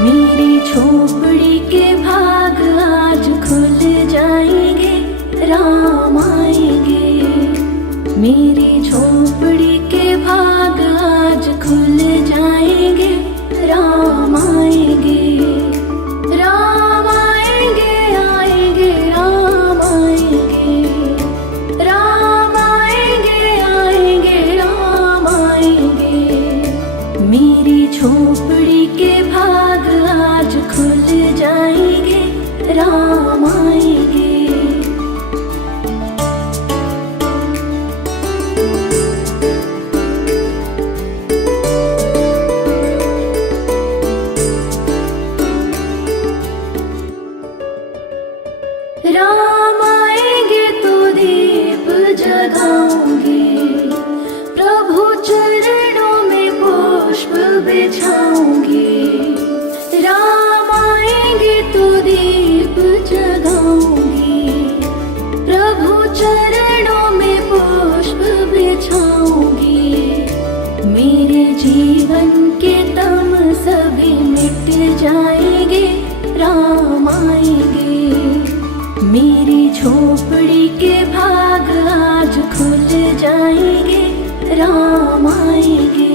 मेरी झोपड़ी के भाग आज खुल जाएंगे, राम आएंगे। मेरी झोपड़ी के भाग आज खुल जाएंगे, राम आएंगे। राम आएंगे, आएंगे, राम आएंगे। राम आएंगे, आएंगे, राम आएंगे। मेरी झोपड़ी के भाग आज खुल जाएंगे, राम आएंगे। राम आएंगे तो दीप जगाऊंगी, प्रभु चरणों में पुष्प बिछाऊंगी। राम आएंगे तो दीप जगाऊंगी, प्रभु चरणों में पुष्प बिछाऊंगी। मेरे जीवन के तम सभी मिट जाएंगे, राम आएंगे। मेरी झोपड़ी के भाग आज खुल जाएंगे, राम आएंगे।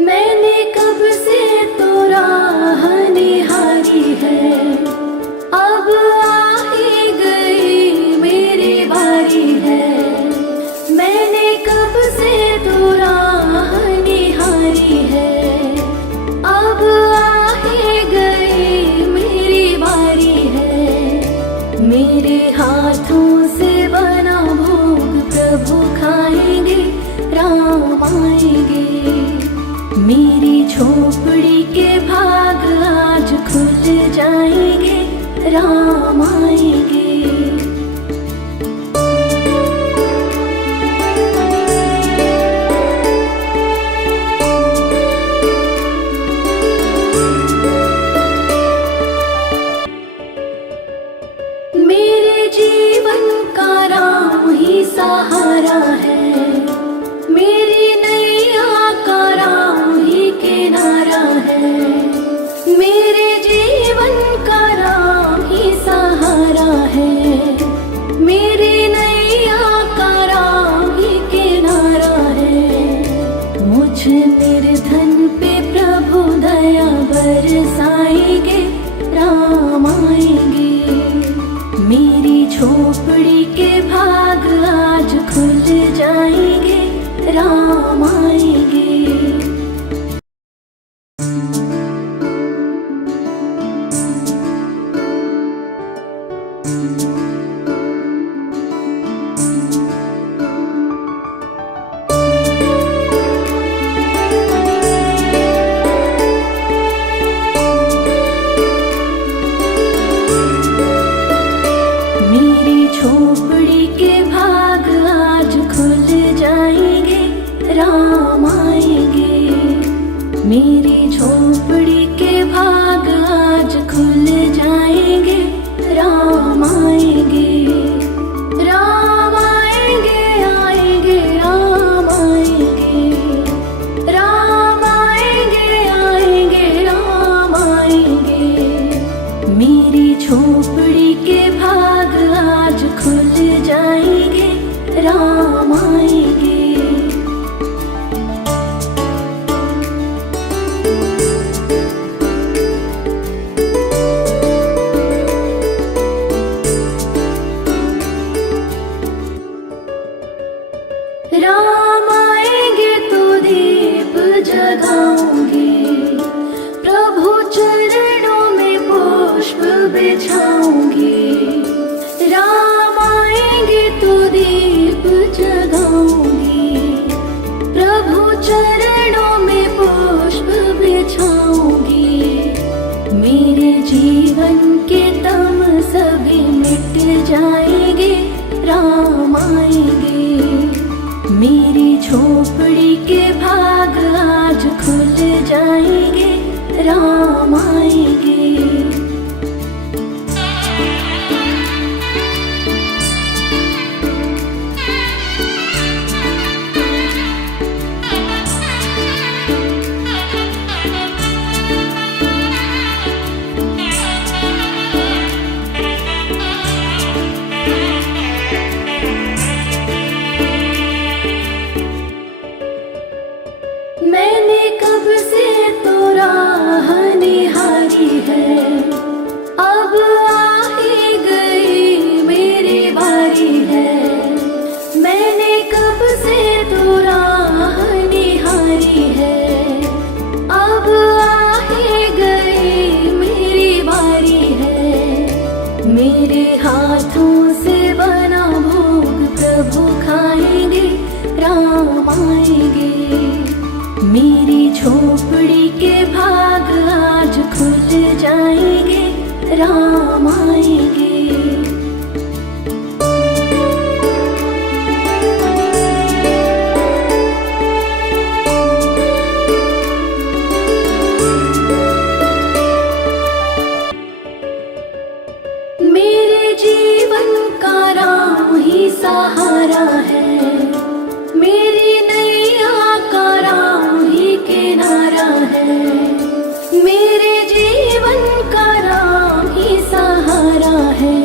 मैंने कब से तो राह निहारी है, अब आ ही गई मेरी बारी है। मैंने कब से तो राह निहारी है, अब आ ही गई मेरी बारी है। मेरे हाथों से बना भोग प्रभु खाएंगे, राम आएंगे। मेरी झोपड़ी के भाग आज खुल जाएंगे, राम आएंगे। मेरे जीवन का राम ही सहारा है, मेरी नैया का राम ही किनारा है। मेरे जीवन का राम ही सहारा है, मेरी नैया का राम ही किनारा है। मुझ निर्धन पे प्रभु दया बरसाएंगे, राम आएंगे। मेरी झोपड़ी के भाग आज खुल जाएंगे, राम आएंगे। मेरी झोपड़ी के भाग आज खुल जाएंगे, राम आएंगे। मेरी झोपड़ी के भाग आज खुल जाएंगे, राम आएंगे। राम आएंगे, आएंगे, राम आएंगे। राम आएंगे, आएंगे, राम आएंगे। मेरी झोपड़ी के भाग आज खुल जाएंगे, राम आएंगे। जाएंगे, राम आएंगे। मैंने कब से तो राह निहारी है, अब आ ही गई मेरी बारी है। मैंने कब से तो राह निहारी है, अब आ ही गई मेरी बारी है। मेरे हाथों से बना भोग प्रभु खाएंगे, राम आएंगे। मेरी झोपड़ी के भाग आज खुल जाएंगे, राम आएंगे। मेरे जीवन का राम ही सहारा है, मेरी नैया का राम ही किनारा है। मेरे जीवन का राम ही सहारा है,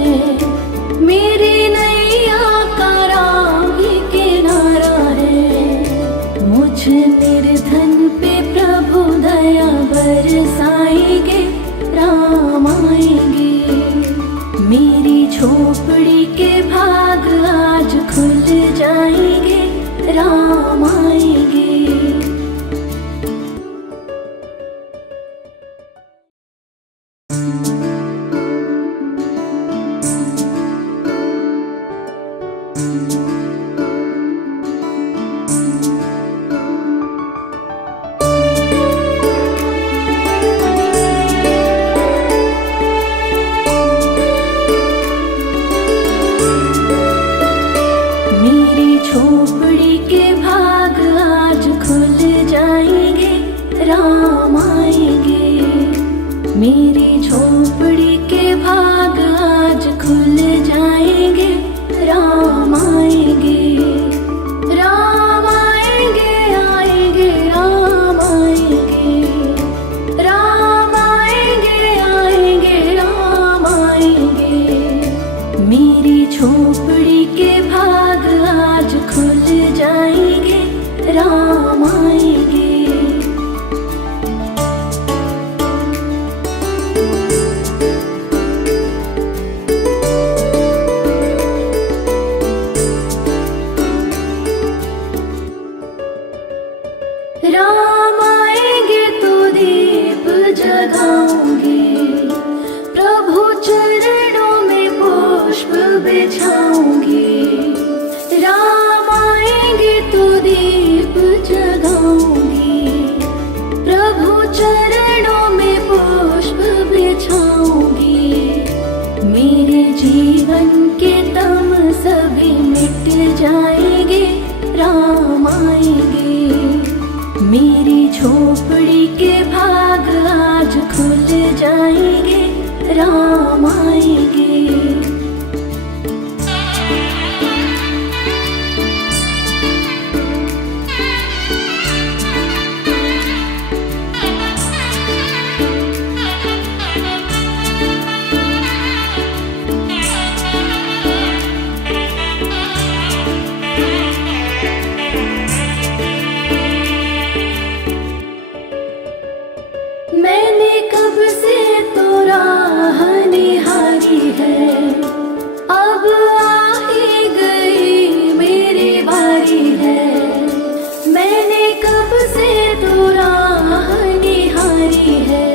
मेरी नैया का राम ही किनारा है। मुझ निर्धन पे प्रभु दया बरसाएंगे, राम आएंगे। मेरी झोपड़ी के भाग आज खुल जाएंगे, राम आएंगे। मेरी झोपड़ी के भाग आज खुल जाएंगे, राम आएंगे। मेरी झोपड़ी के भाग आज खुल जाएंगे, राम आएंगे। राम आएंगे, आएंगे, राम आएंगे। राम आएंगे, आएंगे, राम आएंगे। मेरी झोपड़ी के भाग आज खुल जाएंगे, राम आएंगे। राम आएंगे तो दीप जगाऊंगी, प्रभु चरणों में पुष्प बिछाऊंगी। राम आएंगे तो दीप जगाऊंगी, प्रभु चरणों में पुष्प बिछाऊंगी। मेरे जीवन के तम सभी मिट जाएंगे, राम आएंगे। मेरी झोपड़ी के भाग आज खुल जाएंगे, राम आएंगे। मैंने कब से तो राह निहारी है, अब आ ही गई मेरी बारी है। मैंने कब से तो राह निहारी है,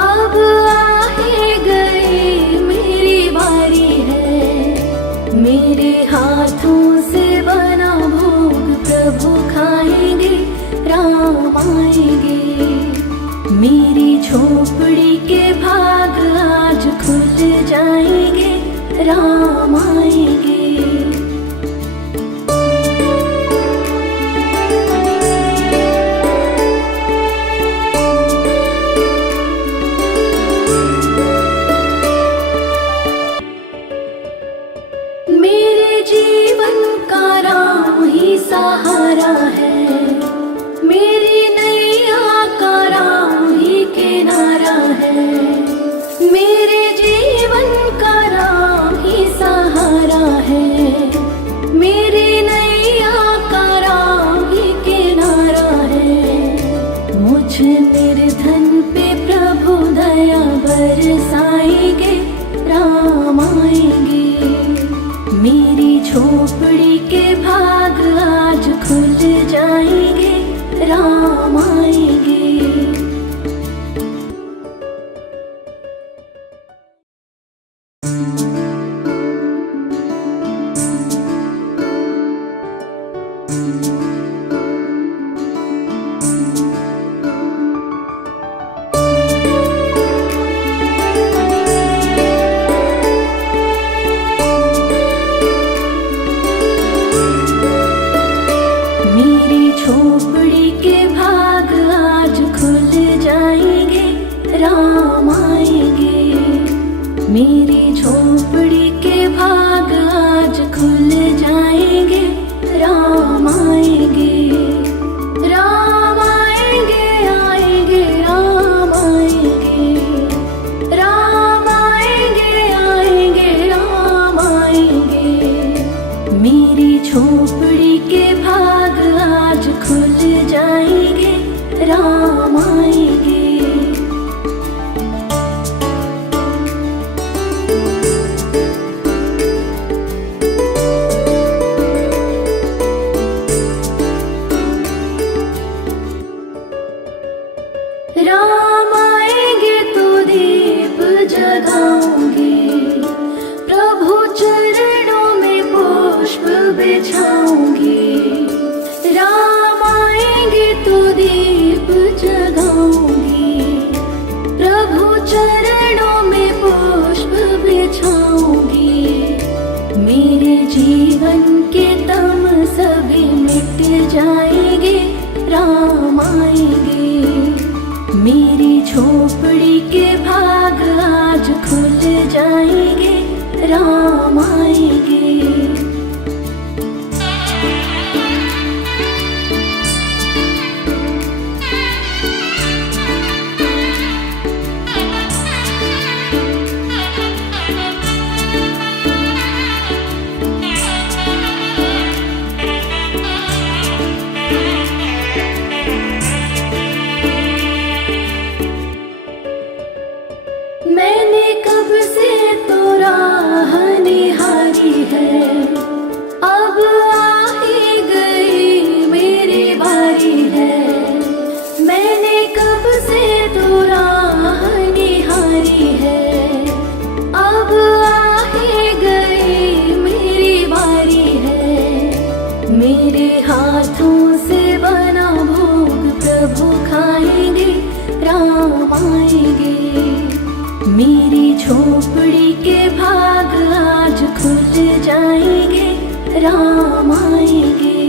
अब आ ही गई मेरी बारी है। मेरे हाथों से बना भोग प्रभु खाएंगे, राम आएंगे। मेरी झोपड़ी के भाग आज खुल जाएंगे, राम आएंगे। निर्धन पे प्रभु दया बरसाएंगे, राम आएंगे। मेरी झोपड़ी के भाग आज खुल जाएंगे, राम आएंगे। मेरी झोपड़ी के भाग आज खुल जाएंगे, राम आएंगे। मेरी झोपड़ी के भाग आज खुल जाएंगे, राम आएंगे। राम आएंगे, आएंगे, राम आएंगे। राम आएंगे, आएंगे, राम आएंगे। मेरी झोपड़ी के भाग आज खुल जाएंगे, राम आएंगे। राम आएंगे तो दीप जगाऊंगी, प्रभु चरणों में पुष्प बिछाऊंगी। राम आएंगे तो दीप जगाऊंगी, प्रभु चरणों में पुष्प बिछाऊंगी। मेरे जीवन के तम सभी मिट जाएंगे, राम आएंगे। मेरी झोपड़ी के भाग आज खुल जाएंगे, राम आएंगे। मैंने कब से तो राह निहारी है, अब आ ही गई मेरी बारी है। मैंने कब से तो राह निहारी है, अब आ ही गई मेरी बारी है। मेरे हाथों से बना भोग प्रभु खाएंगे, राम आएंगे। मेरी झोपड़ी के भाग आज खुल जाएंगे, राम आएंगे।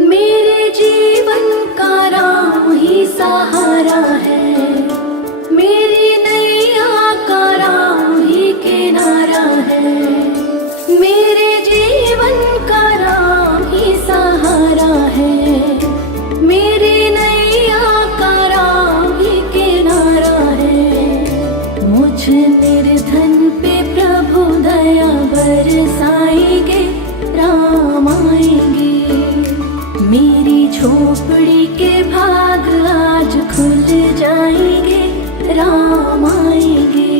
मेरे जीवन का राम ही सहारा है, मेरी नैया का राम ही किनारा है। मेरे जीवन का राम ही सहारा है, मेरी नैया का राम ही किनारा है। मुझ निर्धन पे प्रभु दया बरसाएंगे, राम आएंगे। मेरी झोपड़ी के भाग आज खुल जाएंगे, राम आएंगे।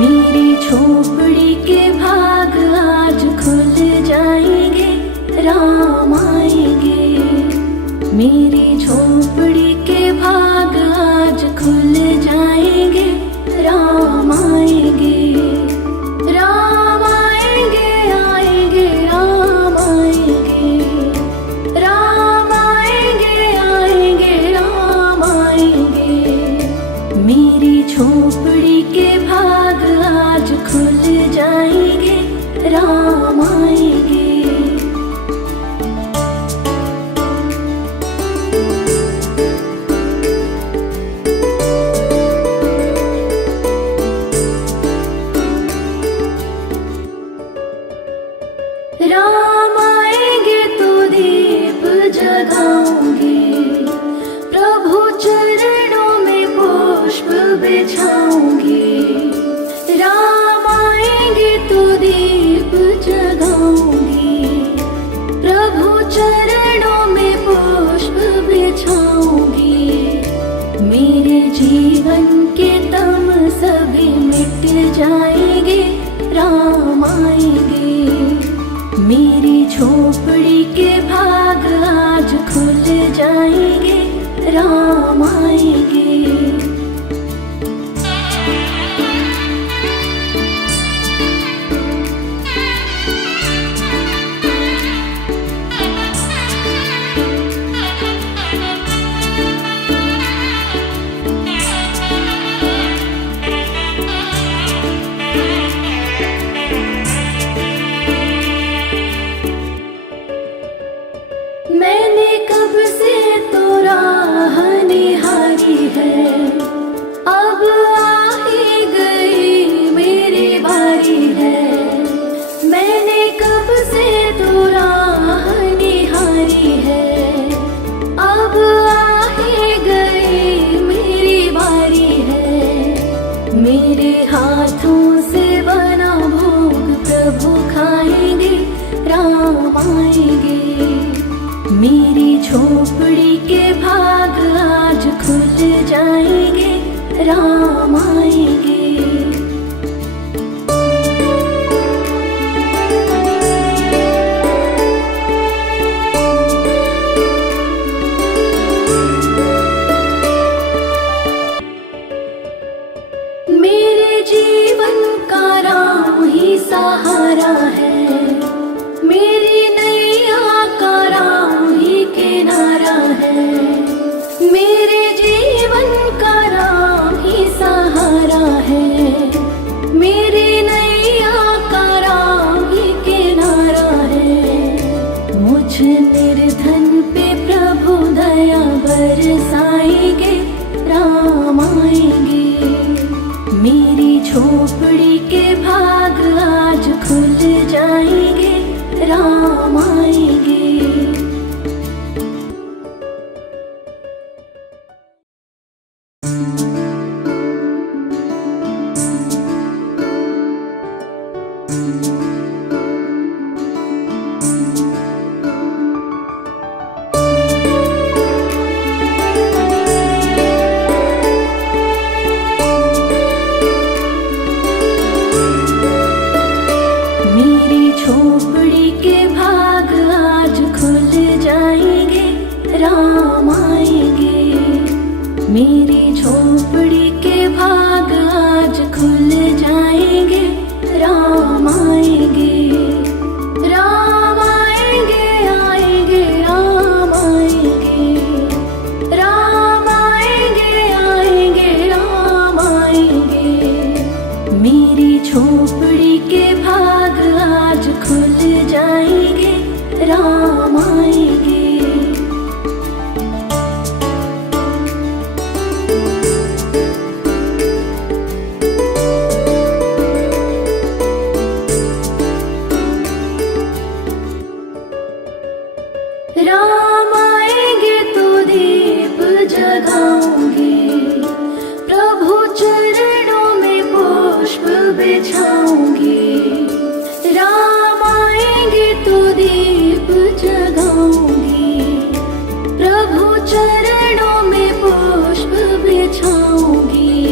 मेरी झोपड़ी के भाग आज खुल जाएंगे, राम आएंगे। मेरी झोपड़ी के भाग आज खुल जाएंगे, राम आएंगे। राम आएंगे, आएंगे, राम आएंगे। राम आएंगे, आएंगे, राम आएंगे। मेरी झोपड़ी के भाग आज खुल जाए। मेरी झोपड़ी के भाग आज खुल जाएंगे, राम आएंगे। मैंने कब से तो राह निहारी है, अब आ ही गई मेरी बारी है। मैंने कब से तो राह निहारी है, अब आ ही गई मेरी बारी है। मेरे हाथों से बना भोग प्रभु खाएंगे, राम आएंगे। मेरी झोपड़ी के भाग आज खुल जाएंगे, राम आएंगे। मेरे जीवन का राम ही सहारा है, मेरी नैया का राम ही किनारा है। मेरे जीवन का राम ही सहारा है, मेरी नैया का राम ही किनारा है। मुझ निर्धन पे प्रभु दया बरसाएंगे, राम आएंगे। मेरी झोपड़ी के भाग आज खुल जाएंगे, राम आएंगे। मेरी झोपड़ी के भाग आज खुल जाएंगे, राम आएंगे। मेरी झोपड़ी के भाग आज खुल जाएंगे, राम आएंगे। राम आएंगे, आएंगे, राम आएंगे। राम आएंगे, आएंगे, राम आएंगे। मेरी झोपड़ी के भाग आज खुल जाएंगे, राम आएंगे। राम आएंगे तो दीप जगाऊंगी, प्रभु चरणों में पुष्प बिछाऊंगी। राम आएंगे तो दीप जगाऊंगी, प्रभु चरणों में पुष्प बिछाऊंगी।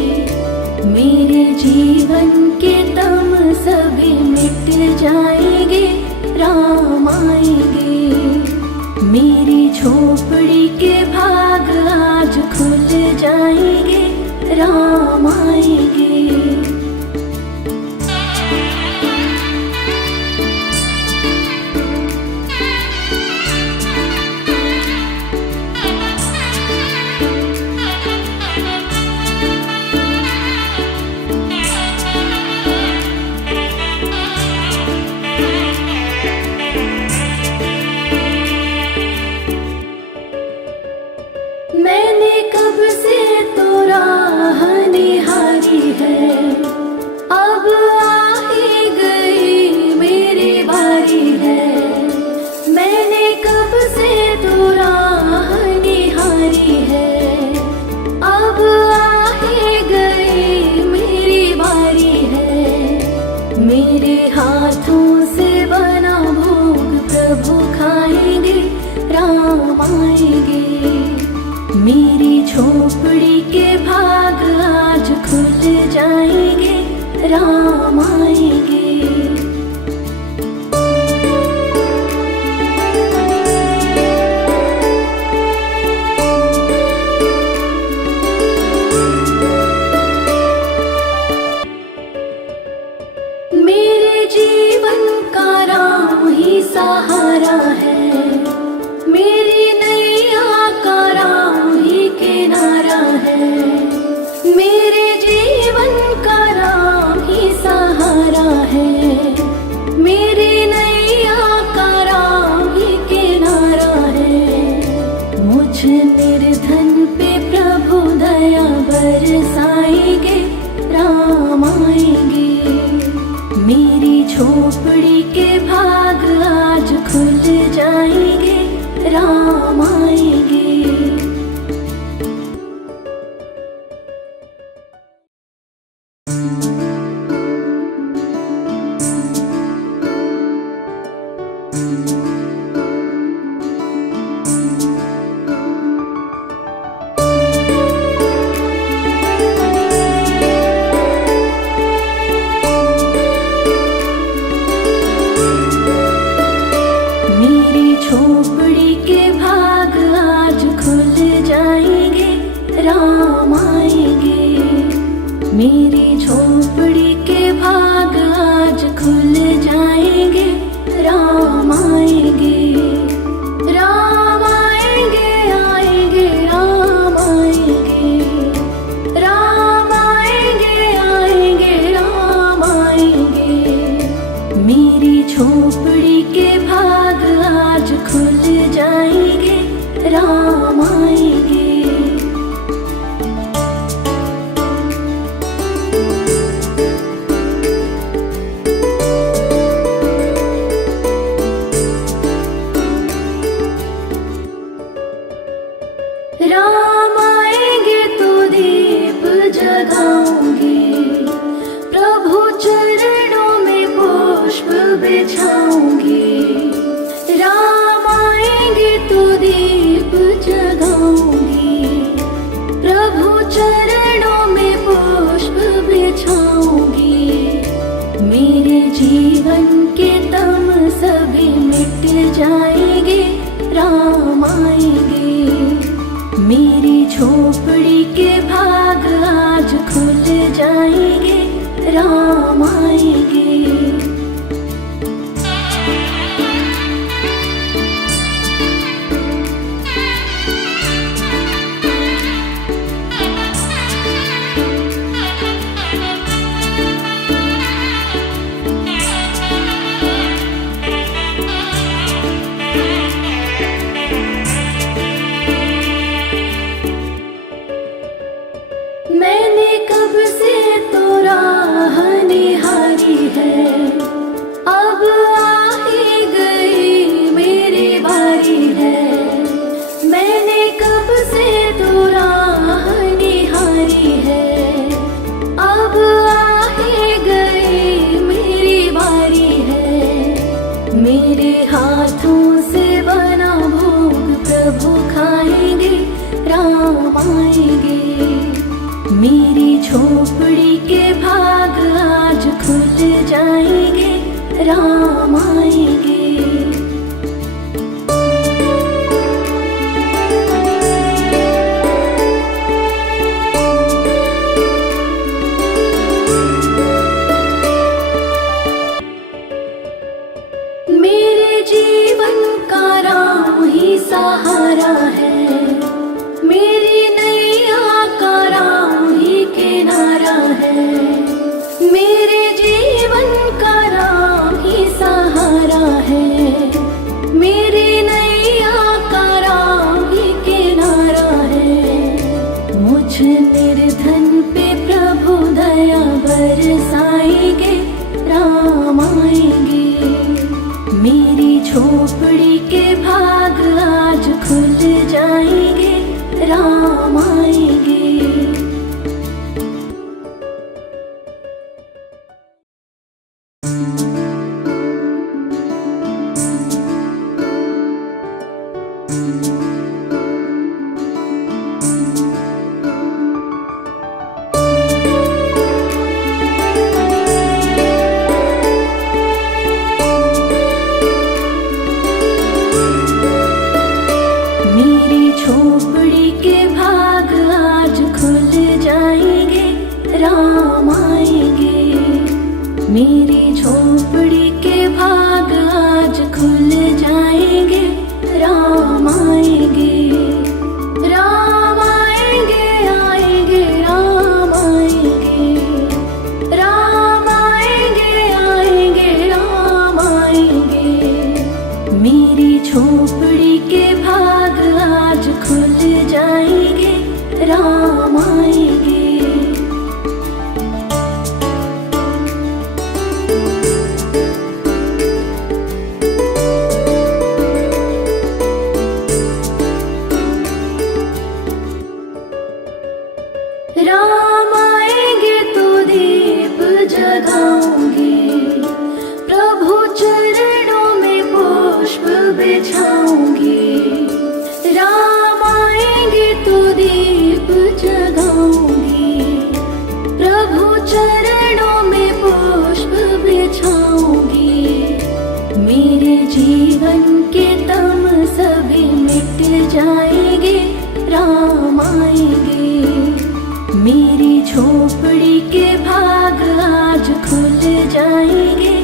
मेरे जीवन के तम सभी मिट जाएंगे, राम आएंगे। मेरी झोपड़ी के भाग आज खुल जाएंगे, राम आएंगे। मैंने कब से तो राह निहारी है, अब आ ही गई मेरी बारी है। मैंने कब से तो राह निहारी है, अब आ ही गई मेरी बारी है। मेरे हाथों से बना भोग प्रभु खाएंगे, राम आएंगे। मेरी झोपड़ी के भाग आज खुल जाएंगे, राम आएंगे। ही सहारा है, मेरी नैया का राम ही किनारा है, मेरे जीवन का राम ही सहारा है, मेरी नैया का राम ही किनारा है। मुझ निर्धन पे प्रभु दया बरसाएंगे, राम आएंगे, मेरी झोपड़ी के भाग आज खुल जाएंगे, राम आएंगे। मेरी झोपड़ी के भाग आज खुल जाएंगे, राम आएंगे, मेरी झोपड़ी के भाग आज खुल जाएंगे, राम आएंगे, राम आएंगे, आएंगे, राम आएंगे, राम आएंगे, आएंगे, राम आएंगे, मेरी झोपड़ी के भाग आज खुल जाएंगे, राम आएंगे। राम आएंगे तो दीप जगाऊंगी, प्रभु चरणों में पुष्प बिछाऊंगी, राम आएंगे तो दीप जगाऊंगी, प्रभु चरणों में पुष्प बिछाऊंगी, मेरे जीवन के तम सभी मिट जाएंगे, राम आएंगे, मेरी झोपड़ी के भाग आज खुल जाएंगे, राम आएंगे। मैंने कब से तो राह निहारी है, अब आ ही गई मेरी बारी है, मैंने कब से तो राह निहारी है, अब आ ही गई मेरी बारी है, मेरे हाथों से बना भोग प्रभु खाएंगे, राम आएंगे, मेरी झोपड़ी के भाग आज खुल जाएंगे, राम आएंगे। मेरे जीवन का राम ही सहारा है, मेरी नैया का राम ही किनारा है, मेरे जीवन का राम ही सहारा है, मेरी नैया का राम ही किनारा है। मुझ निर्धन पे प्रभु दया बरसाएंगे, राम आएंगे, मेरी झोपड़ी के भाग आज खुल जाएंगे, राम आएंगे। मेरी झोपड़ी के भाग आज खुल जाएंगे, राम आएंगे, मेरी झोपड़ी के भाग आज झोपड़ी के भाग आज खुल जाएंगे,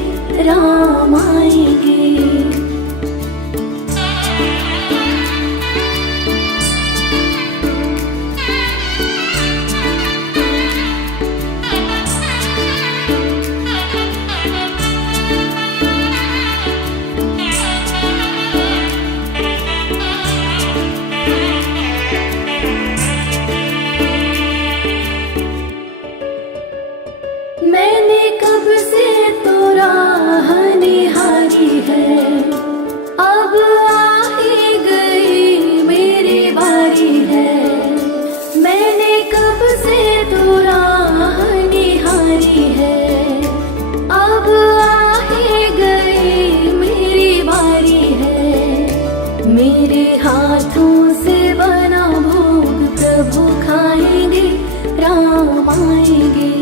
राम आएंगे। मैंने कब से तो राह निहारी है, अब आ ही गई मेरी बारी है। मैंने कब से तो राह निहारी है, अब आ ही गई मेरी बारी है। मेरे हाथों से बना भोग प्रभु खाएंगे, राम आएंगे।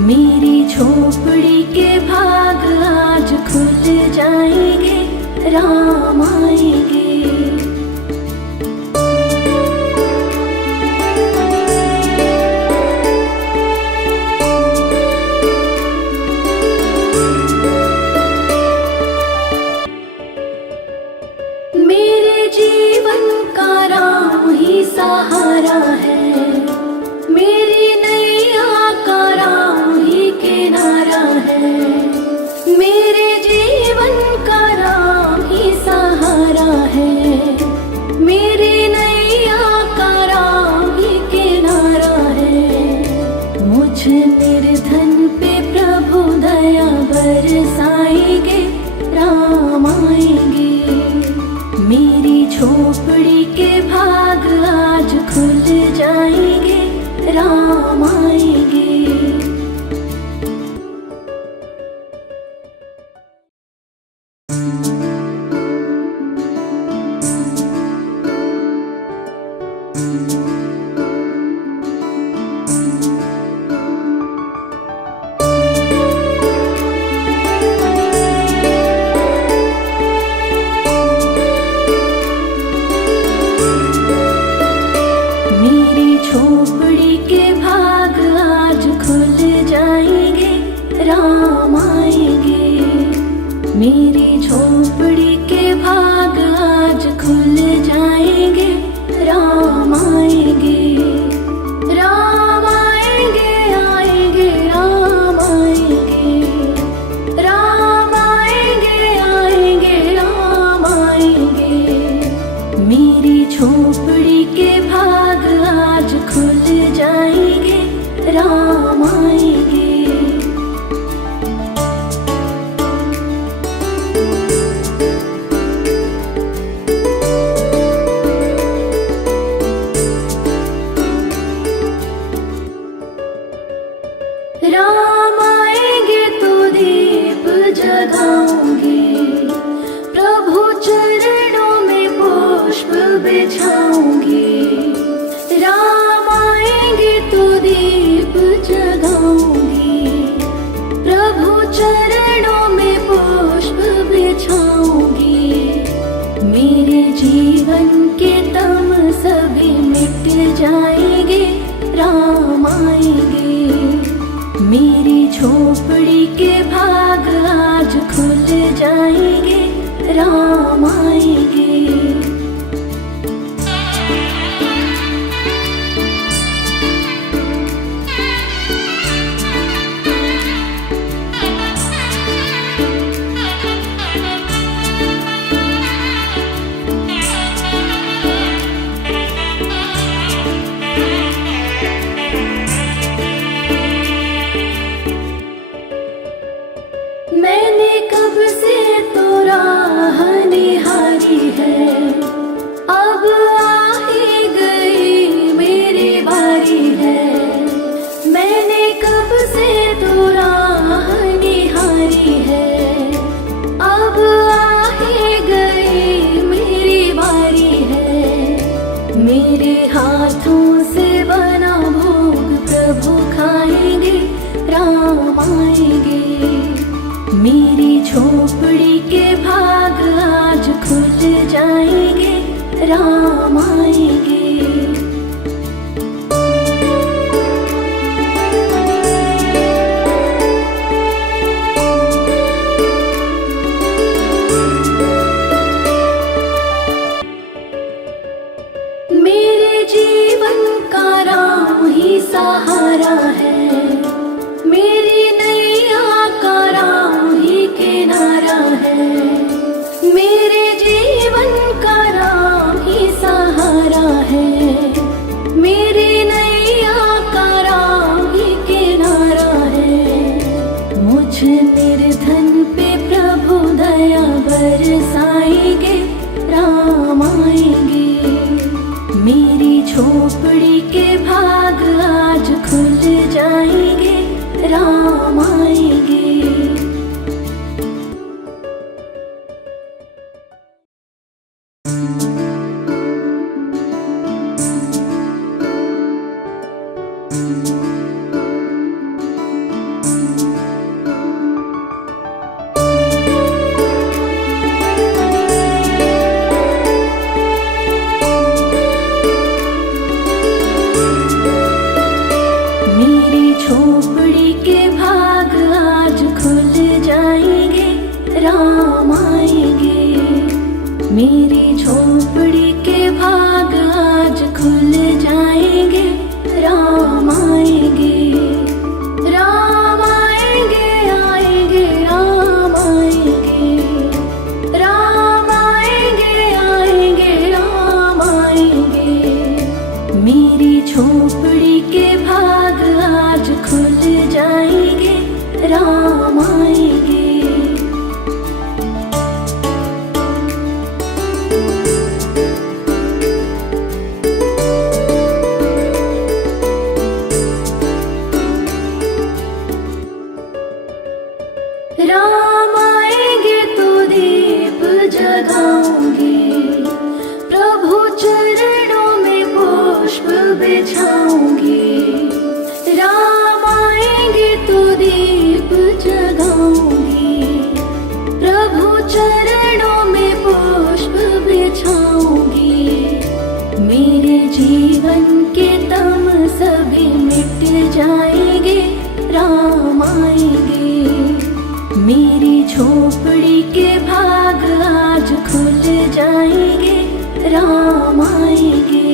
मेरी झोपड़ी के भाग आज खुल जाएंगे, राम आएंगे। मेरे जीवन का राम ही सहारा है, मेरी नैया का राम ही किनारा है। मेरे जीवन का राम ही सहारा है, मेरी नैया का राम ही किनारा है। मुझ निर्धन पे प्रभु दया बरसाएंगे, राम आएंगे। मेरी झोपड़ी के भाग आज खुल जाएंगे, राम आएंगे। मेरी झोपड़ी के भाग आज खुल जाएंगे, राम आएंगे। मेरी झोपड़ी के भाग आज खुल जाएंगे, राम आएंगे। राम आएंगे, आएंगे, राम आएंगे। राम आएंगे, आएंगे, राम आएंगे। मेरी झोपड़ी के भाग आज खुल जाएंगे, राम आएंगे। राम आएंगे तो दीप जगाऊंगी, प्रभु चरणों में पुष्प बिछाऊंगी। राम आएंगे तो दीप जगाऊंगी, प्रभु चरणों में पुष्प बिछाऊंगी। मेरे जीवन के तम सभी मिट जाएंगे, राम आएंगे। मेरी झोपड़ी के भाग आज खुल जाएंगे, राम आएंगे। मैंने कब से तो राह निहारी है, अब आ ही गई मेरी बारी है। मैंने कब से तो राह निहारी है, अब आ ही गई मेरी बारी है। मेरे हाथों से बना भोग प्रभु खाएंगे, राम आएंगे। मेरी झोपड़ी के भाग आज खुल जाएंगे, राम आएंगे। राम आएंगे। मेरी झोपड़ी के भाग आज खुल जाएंगे, राम आएंगे। मेरी झोपड़ी के भाग आज खुल जाएंगे, राम आएंगे। मेरी झोपड़ी के भाग आज खुल जाएंगे, राम आएंगे। राम आएंगे, आएंगे, राम आएंगे। राम आएंगे, आएंगे, राम आएंगे। मेरी झोपड़ी के भाग आज खुल जाएंगे, राम आएंगे। राम आएंगे तो दीप जगाऊंगी, प्रभु चरणों में पुष्प बिछाऊंगी। राम आएंगे तो दीप जगाऊंगी, प्रभु चरणों में पुष्प बिछाऊंगी। मेरे जीवन के तम सभी मिट जाएंगे, राम आएंगे। मेरी झोपड़ी के भाग आज खुल जाएंगे, राम आएंगे।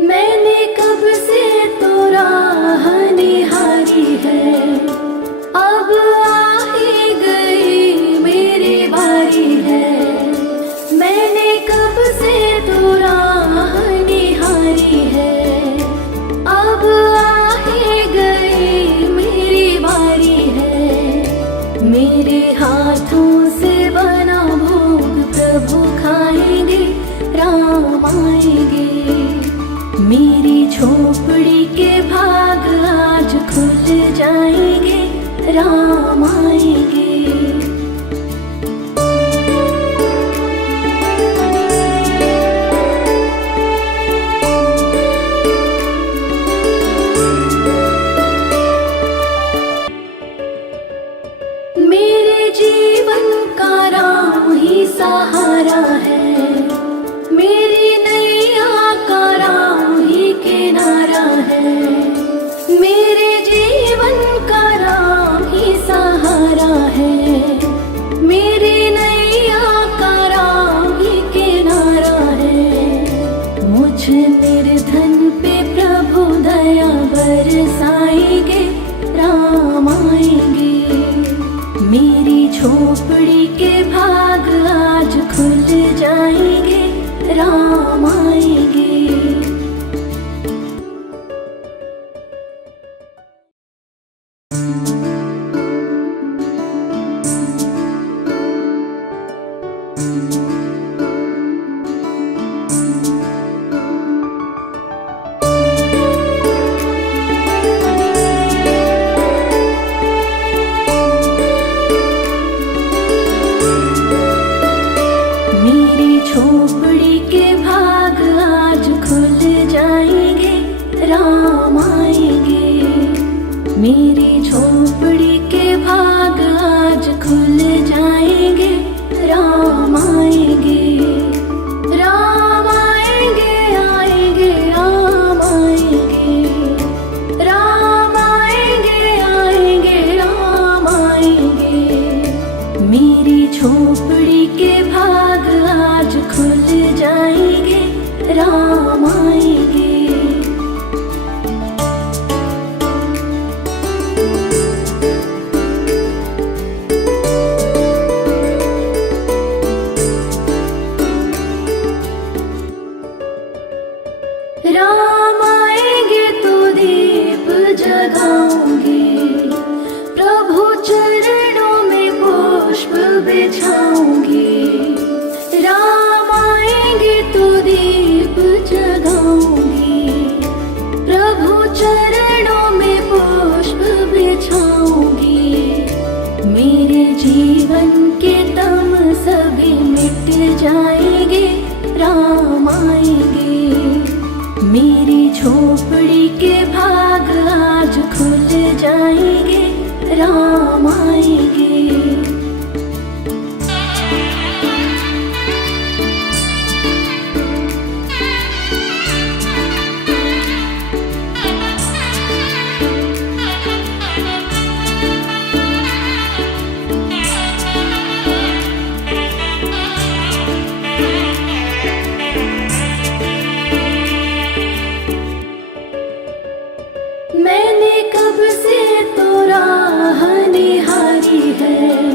मैंने कब से तो राह निहारी है, अब आ ही गई मेरी बारी है। मैंने कब से तो राह निहारी है, अब आ ही गई मेरी बारी है। मेरे हाथों से बना भोग प्रभु खाएंगे, राम आएंगे। मेरी झोपड़ी के भाग आज खुल जाएंगे, राम आएंगे। मेरे जीवन का राम ही सहारा है, मेरी नैया का राम ही किनारा है। मेरे जीवन का राम ही सहारा है, मेरी नैया का राम ही किनारा है। मुझ निर्धन पे प्रभु दया बरसाएंगे, राम आएंगे। मेरी झोपड़ी के भाग आज खुल जाएंगे, राम आएंगे। मेरी झोपड़ी के भाग आज मेरी झोपड़ी के भाग आज खुल जाएंगे, राम आएंगे। मैंने कब से तो राह निहारी है,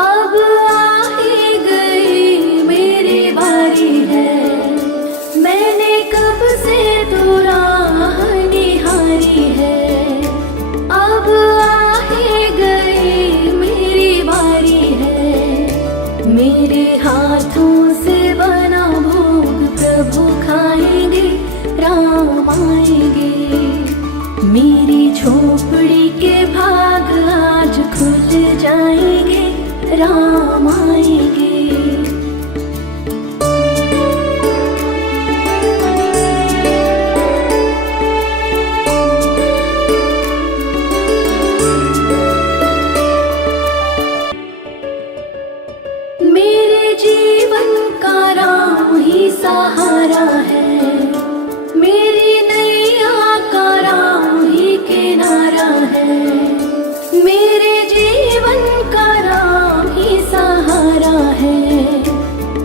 अब आ ही गई मेरी बारी है। मैंने कब से तो राह निहारी है, अब आ ही गई मेरी बारी है। मेरे हाथों से बना भोग प्रभु खाएंगे, राम आएंगे। मेरी झोपड़ी के भाग आज खुल जाएंगे, राम आएंगे। मेरे जीवन का राम ही सहारा है, मेरी नैया का राम ही किनारा है। मेरे जीवन का राम ही सहारा है,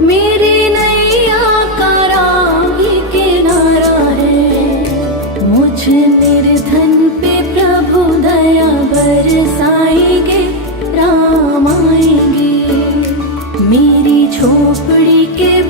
मेरी नैया का राम ही किनारा है। मुझ निर्धन पे प्रभु दया बरसाएंगे, राम आएंगे। मेरी झोपड़ी के